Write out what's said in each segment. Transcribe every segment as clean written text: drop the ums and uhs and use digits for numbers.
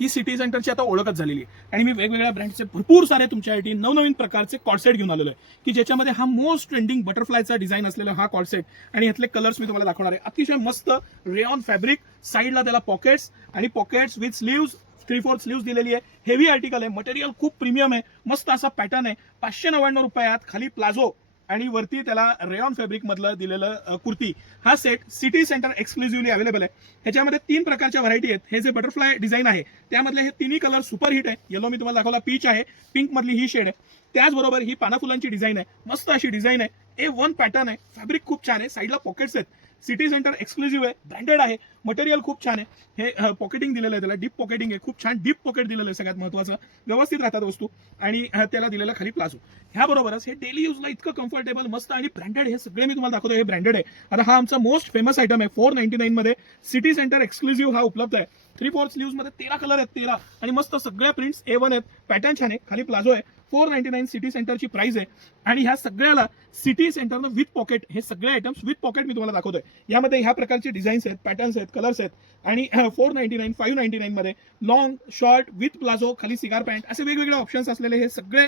ही city सेंटरची आता ओळखच झालेली आहे आणि मी वेगवेगळ्या ब्रँडचे भरपूर सारे तुमच्यासाठी नवनवीन प्रकारचे कॉर्डसेट घेऊन आलेलो आहे की ज्याच्यामध्ये हा मोस्ट ट्रेंडिंग बटरफ्लायचा डिझाइन असलेला हा कॉर्डसेट आणि यातले कलर्स मी तुम्हाला दाखवणार आहे. अतिशय मस्त रेऑन फॅब्रिक, साईडला त्याला पॉकेट्स आणि पॉकेट्स विथ स्लीव्स, 3/4 स्लीव्स दिलेली आहे. हेवी आर्टिकल आहे, मटेरियल खूप प्रीमियम आहे, मस्त असा पॅटर्न आहे. 599 रुपयात खाली प्लाझो आणि वरती त्याला रेऑन फॅब्रिक मधलं दिलेलं कुर्ती. हा set city centre exclusively available आहे. ह्याच्यामध्ये 3 प्रकारच्या व्हरायटी आहेत. हे जे बटरफ्लाय डिझाइन आहे त्यामधले हे तिन्ही कलर सुपर हिट आहे. येलो मी तुम्हाला दाखवला, पीच आहे, पिंक मधली ही शेड आहे, त्याचबरोबर ही पानाफुलांची डिझाइन आहे, मस्त अशी डिझाइन आहे. A1 पॅटर्न आहे, फॅब्रिक खूप छान आहे, साईडला पॉकेट्स आहेत. सिटी सेंटर एक्सक्लुझिव्ह आहे, ब्रँडेड आहे, मटेरियल खूप छान आहे. हे पॉकेटिंग दिलेलं आहे, त्याला डीप पॉकेटिंग आहे, खूप छान डीप पॉकेट दिलेलं आहे. सगळ्यात महत्त्वाचं, व्यवस्थित राहतात वस्तू. आणि त्याला दिलेलं खाली प्लाझो. ह्याबरोबरच हे डेली यूजला इतकं कम्फर्टेबल, मस्त आणि ब्रँडेड, हे सगळे मी तुम्हाला दाखवतो. हे ब्रँडेड आहे. आता हा आमचा मोस्ट फेमस आयटम आहे. 499 मध्ये सिटी सेंटर एक्सक्लुझिव्ह हा उपलब्ध आहे. 3/4 स्लीव्स मध्ये 13 कलर आहेत, 13 आणि मस्त सगळ्या प्रिंट्स A1 आहेत. पॅटर्न छान आहे, खाली प्लाझो आहे. 499 सिटी सेंटरची प्राइस आहे. आणि ह्या सगळ्याला सिटी सेंटरनं विथ पॉकेट, हे सगळे आयटम्स विथ पॉकेट मी तुम्हाला दाखवतोय. यामध्ये ह्या प्रकारचे डिझाईन्स आहेत, पॅटर्न्स आहेत, कलर्स आहेत. आणि 499, 599 मध्ये लॉंग, शॉर्ट, विथ प्लाझो, खाली सिगार पॅन्ट, असे वेगवेगळे ऑप्शन्स असलेले हे सगळे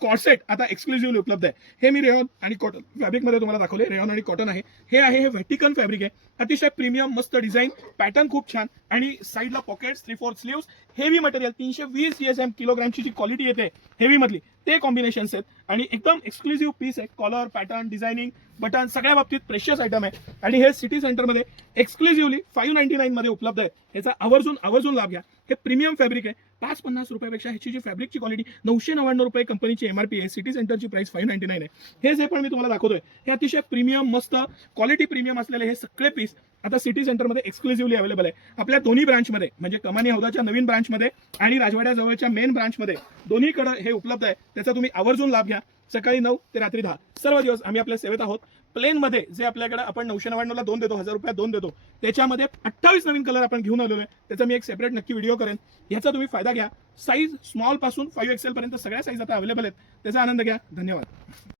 कॉर्डसेट आता एक्सक्लुझिव्हली उपलब्ध आहे. हे मी रेऑन आणि कॉटन फॅब्रिकमध्ये तुम्हाला दाखवले. रेऑन आणि कॉटन आहे. हे व्हॅटिकन फॅब्रिक आहे, अतिशय प्रीमियम, मस्त डिझाईन, पॅटर्न खूप छान आणि साईडला pockets, 3/4 sleeves, heavy material, 320 GSM किलोग्रामची जी क्वालिटी येते हेवी मधली, ते कॉम्बिनेशन्स आहेत आणि एकदम एक्सक्लुझिव्ह पीस आहे. कॉलर, पॅटर्न, डिझायनिंग, बटन, सगळ्या बाबतीत प्रेशियस आयटम आहे. आणि हे सिटी सेंटरमध्ये एक्सक्लुझिव्हली 599 मध्ये उपलब्ध आहे. याचा आवर्जून लाभ घ्या. हे प्रीमियम फॅब्रिक आहे. 550 रुपयापेक्षा ह्याची जी फॅब्रिकची क्वालिटी, 999 रुपये कंपनीची MRP आहे. सिटी सेंटरची प्राइस 599 आहे. हे जे पण मी तुम्हाला दाखवतोय हे अतिशय प्रीमियम, मस्त क्वालिटी प्रीमियम असलेले हे सगळे पीस आता सिटी सेंटरमध्ये एक्सक्लुझिव्हली अवेलेबल आहे. आपल्या दोन्ही ब्रांचमध्ये, म्हणजे कमानी हौदाच्या नवीन ब्रांचमध्ये आणि राजवाड्याजवळच्या मेन ब्रांचमध्ये, दोन्हीकडे हे उपलब्ध आहे. त्याचा तुम्ही आवर्जून लाभ घ्या. सकाळी 9 ते रात्री 10 सर्व दिवस आम्ही आपल्या सेवेत आहोत. प्लेन मध्ये जे आपल्याकडे आपण 999 ला 2 देतो, 1000 रुपयात 2 देतो, त्याच्यामध्ये 28 नवीन कलर आपण घेऊन आलेलो आहे. त्याचा मी एक सेपरेट नक्की व्हिडिओ करेन. याचा तुम्ही फायदा घ्या. साईज स्मॉल पासून 5XL पर्यंत सगळ्या साईज आता अवेलेबल आहेत. त्याचा आनंद घ्या. धन्यवाद.